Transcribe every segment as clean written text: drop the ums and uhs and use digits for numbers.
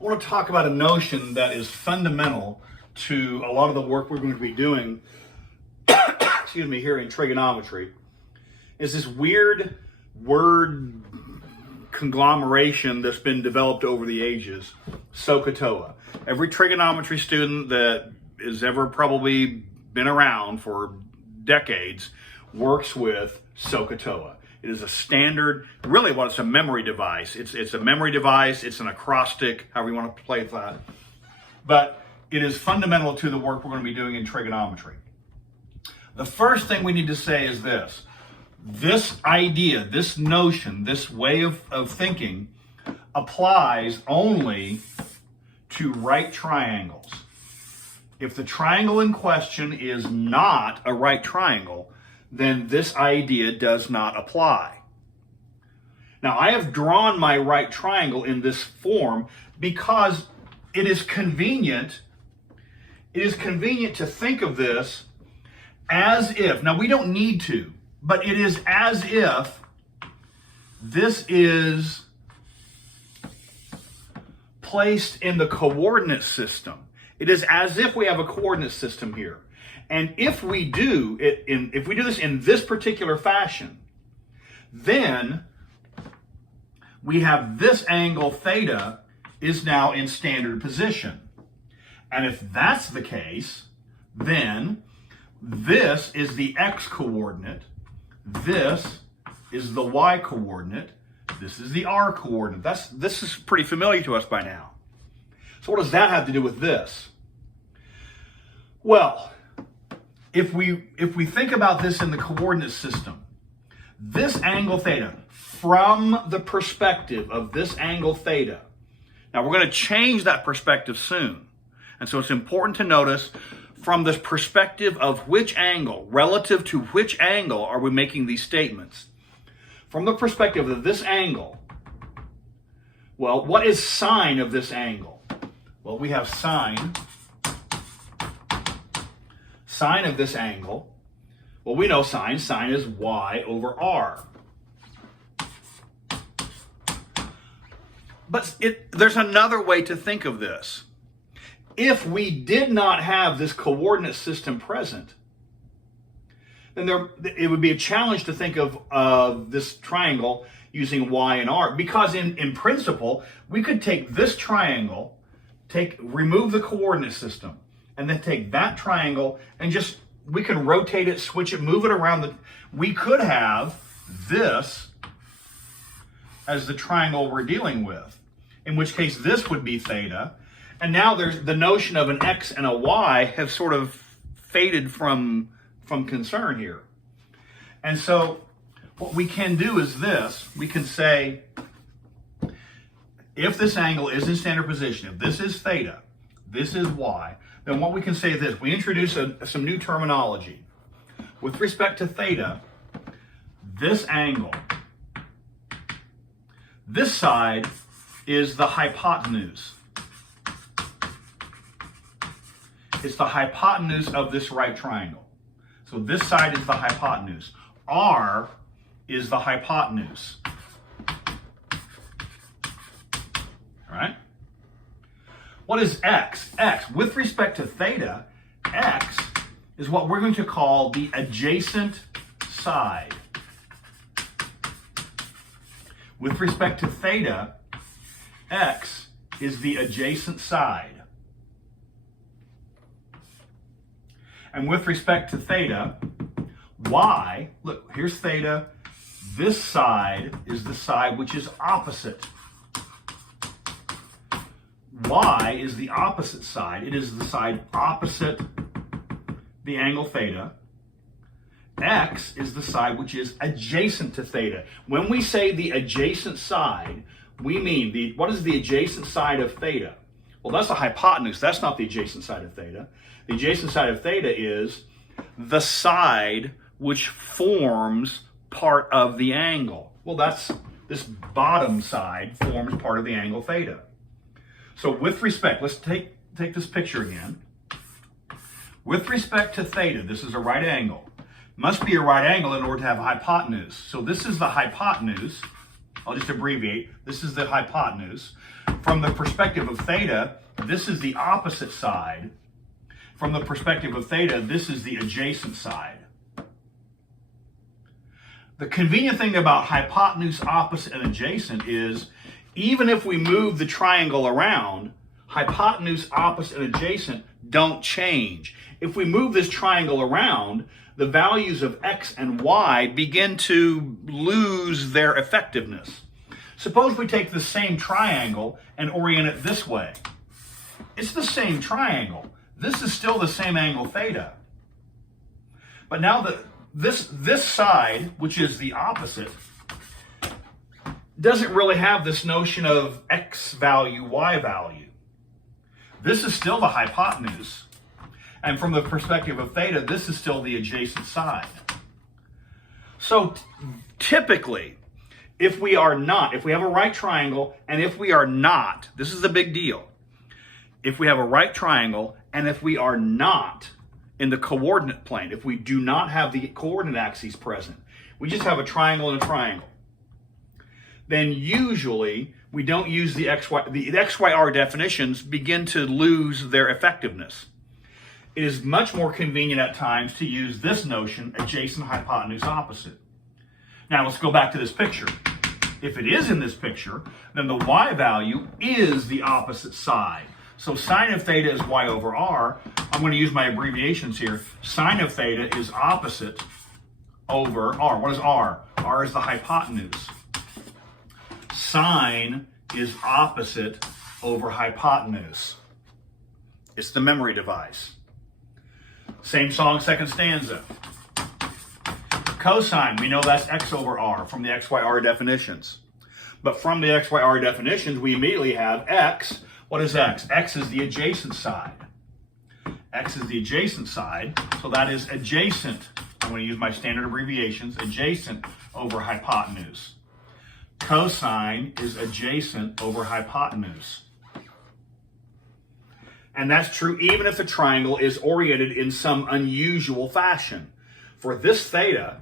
I want to talk about a notion that is fundamental to a lot of the work we're going to be doing, excuse me, here in trigonometry. Is this weird word conglomeration that's been developed over the ages, SohCahToa. Every trigonometry student that has ever probably been around for decades works with SohCahToa. It is a standard, really what it's a memory device. It's a memory device, it's an acrostic, however you want to play that. But it is fundamental to the work we're going to be doing in trigonometry. The first thing we need to say is this. This idea, this notion, this way of thinking applies only to right triangles. If the triangle in question is not a right triangle, then this idea does not apply. Now, I have drawn my right triangle in this form because it is convenient. It is convenient to think of this as if, now we don't need to, but it is as if this is placed in the coordinate system. It is as if we have a coordinate system here. And if we do if we do this in this particular fashion, then we have this angle theta is now in standard position. And if that's the case, then this is the x coordinate, this is the y coordinate, this is the r coordinate. This is pretty familiar to us by now. So what does that have to do with this? Well, if we think about this in the coordinate system, this angle theta, from the perspective of this angle theta, now we're going to change that perspective soon. And so it's important to notice from this perspective of which angle, relative to which angle are we making these statements. From the perspective of this angle, well, what is sine of this angle? Well, we have sine of this angle. Well, we know sine is y over r. But there's another way to think of this. If we did not have this coordinate system present, then it would be a challenge to think of this triangle using y and r, because in principle, we could take this triangle, remove the coordinate system, and then take that triangle and we can rotate it, switch it, move it around. We could have this as the triangle we're dealing with, in which case this would be theta. And now there's the notion of an x and a y have sort of faded from concern here. And so what we can do is this. We can say, if this angle is in standard position, if this is theta, this is y, then what we can say is this. We introduce some new terminology. With respect to theta, this angle, this side is the hypotenuse. It's the hypotenuse of this right triangle. So this side is the hypotenuse. R is the hypotenuse. All right? What is x? X, with respect to theta, x is what we're going to call the adjacent side. With respect to theta, x is the adjacent side. And with respect to theta, y, look, here's theta. This side is the side which is opposite. Y is the opposite side. It is the side opposite the angle theta. X is the side which is adjacent to theta. When we say the adjacent side, we mean what is the adjacent side of theta? Well, that's the hypotenuse. That's not the adjacent side of theta. The adjacent side of theta is the side which forms part of the angle. Well, that's this bottom side forms part of the angle theta. So with respect, let's take this picture again. With respect to theta, this is a right angle. Must be a right angle in order to have a hypotenuse. So this is the hypotenuse. I'll just abbreviate. This is the hypotenuse. From the perspective of theta, this is the opposite side. From the perspective of theta, this is the adjacent side. The convenient thing about hypotenuse, opposite, and adjacent is even if we move the triangle around, hypotenuse, opposite, and adjacent don't change. If we move this triangle around, the values of x and y begin to lose their effectiveness. Suppose we take the same triangle and orient it this way. It's the same triangle. This is still the same angle theta. But now this side, which is the opposite, doesn't really have this notion of x value, y value. This is still the hypotenuse. And from the perspective of theta, this is still the adjacent side. So typically, if we have a right triangle, and if we are not, this is the big deal. If we have a right triangle, and if we are not in the coordinate plane, if we do not have the coordinate axes present, we just have a triangle and a triangle, then usually we don't use the XYR definitions begin to lose their effectiveness. It is much more convenient at times to use this notion, adjacent, hypotenuse, opposite. Now let's go back to this picture. If it is in this picture, then the y value is the opposite side. So sine of theta is y over r. I'm going to use my abbreviations here. Sine of theta is opposite over r. What is r? R is the hypotenuse. Sine is opposite over hypotenuse. It's the memory device. Same song, second stanza. Cosine, we know that's x over r from the XYR definitions. But from the XYR definitions, we immediately have x. What is x? X is the adjacent side. X is the adjacent side, so that is adjacent. I'm going to use my standard abbreviations. Adjacent over hypotenuse. Cosine is adjacent over hypotenuse. And that's true even if the triangle is oriented in some unusual fashion. For this theta,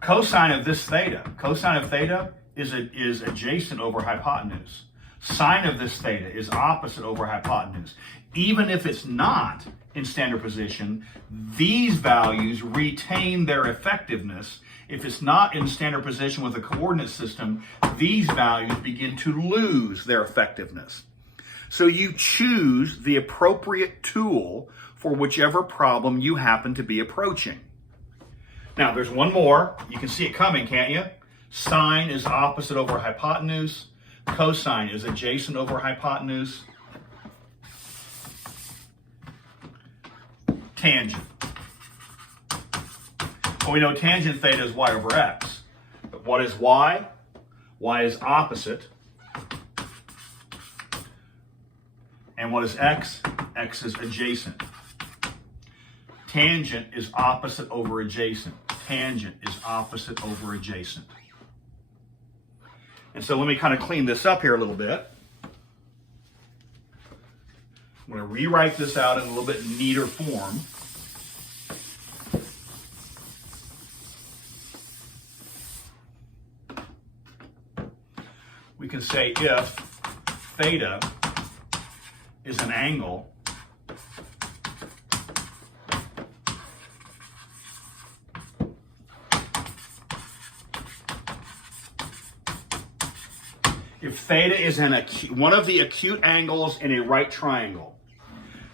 cosine of theta is adjacent over hypotenuse. Sine of this theta is opposite over hypotenuse. Even if it's not in standard position, these values retain their effectiveness. If it's not in standard position with a coordinate system, these values begin to lose their effectiveness. So you choose the appropriate tool for whichever problem you happen to be approaching. Now, there's one more. You can see it coming, can't you? Sine is opposite over hypotenuse. Cosine is adjacent over hypotenuse. Tangent. Well, we know tangent theta is y over x. But what is y? Y is opposite. And what is x? X is adjacent. Tangent is opposite over adjacent. Tangent is opposite over adjacent. And so let me kind of clean this up here a little bit. I'm going to rewrite this out in a little bit neater form. We can say if theta is an angle if theta is one of the acute angles in a right triangle,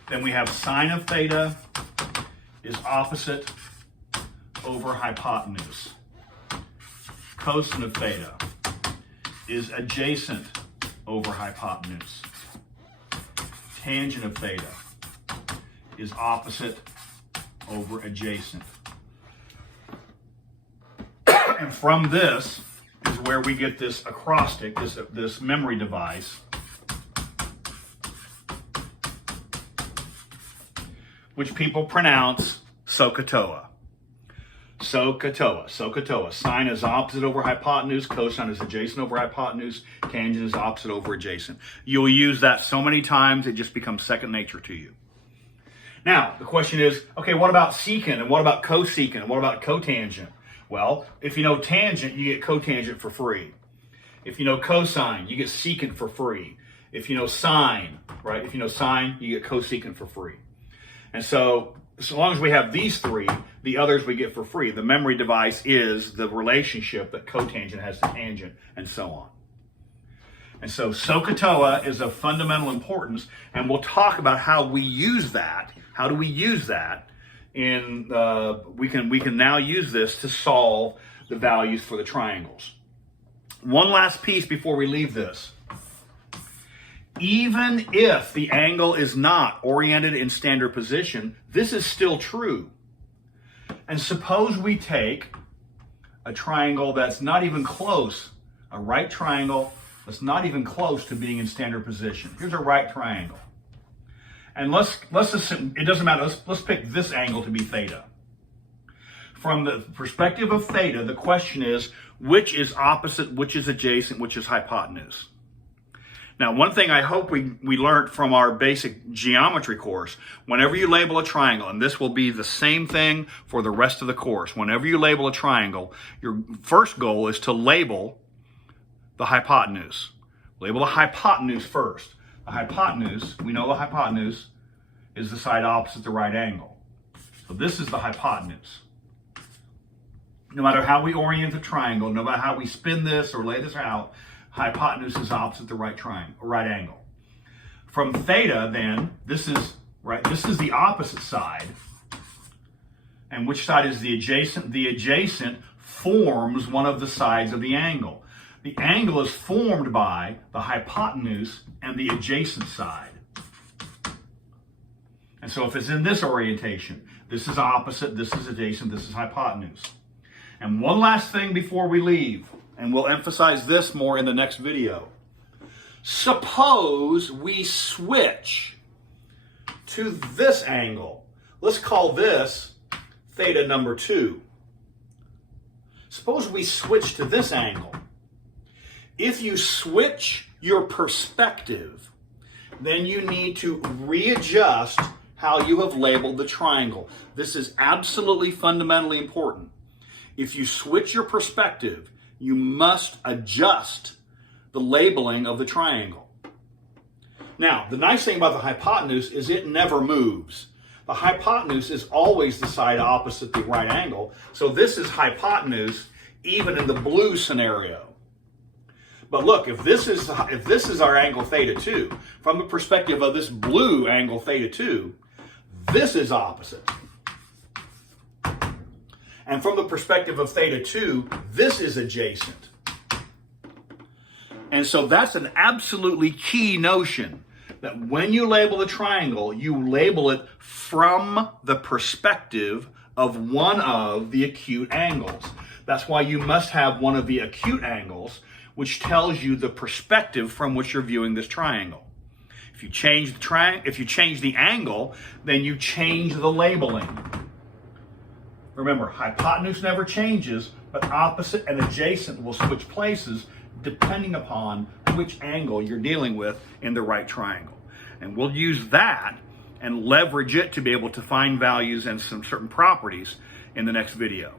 then we have sine of theta is opposite over hypotenuse. Cosine of theta is adjacent over hypotenuse. Tangent of theta is opposite over adjacent. And from this is where we get this acrostic, this memory device, which people pronounce SohCahToa. SohCahToa, SohCahToa. Sine is opposite over hypotenuse, cosine is adjacent over hypotenuse, tangent is opposite over adjacent. You'll use that so many times, it just becomes second nature to you. Now, the question is, okay, what about secant, and what about cosecant, and what about cotangent? Well, if you know tangent, you get cotangent for free. If you know cosine, you get secant for free. If you know sine, right? If you know sine, you get cosecant for free. And so long as we have these three, the others we get for free. The memory device is the relationship that cotangent has to tangent, and so on. And so SohCahToa is of fundamental importance, and we'll talk about how we use that. How do we use that? We can now use this to solve the values for the triangles. One last piece before we leave this. Even if the angle is not oriented in standard position, this is still true. And suppose we take a triangle that's not even close, a right triangle that's not even close to being in standard position. Here's a right triangle. And let's assume, it doesn't matter, let's pick this angle to be theta. From the perspective of theta, the question is, which is opposite, which is adjacent, which is hypotenuse? Now, one thing I hope we learned from our basic geometry course, whenever you label a triangle, and this will be the same thing for the rest of the course, whenever you label a triangle, your first goal is to label the hypotenuse. Label the hypotenuse first. The hypotenuse, we know the hypotenuse is the side opposite the right angle. So this is the hypotenuse. No matter how we orient the triangle, no matter how we spin this or lay this out, hypotenuse is opposite the right angle. From theta, then, this is the opposite side. And which side is the adjacent? The adjacent forms one of the sides of the angle. The angle is formed by the hypotenuse and the adjacent side. And so if it's in this orientation, this is opposite, this is adjacent, this is hypotenuse. And one last thing before we leave, and we'll emphasize this more in the next video. Suppose we switch to this angle. Let's call this theta number 2. Suppose we switch to this angle. If you switch your perspective, then you need to readjust how you have labeled the triangle. This is absolutely fundamentally important. If you switch your perspective, you must adjust the labeling of the triangle. Now, the nice thing about the hypotenuse is it never moves. The hypotenuse is always the side opposite the right angle. So this is hypotenuse even in the blue scenario. But look, if this is our angle theta 2, from the perspective of this blue angle theta 2, this is opposite. And from the perspective of theta 2, this is adjacent. And so that's an absolutely key notion, that when you label a triangle, you label it from the perspective of one of the acute angles. That's why you must have one of the acute angles, which tells you the perspective from which you're viewing this triangle. If you change the angle, then you change the labeling. Remember, hypotenuse never changes, but opposite and adjacent will switch places depending upon which angle you're dealing with in the right triangle. And we'll use that and leverage it to be able to find values and some certain properties in the next video.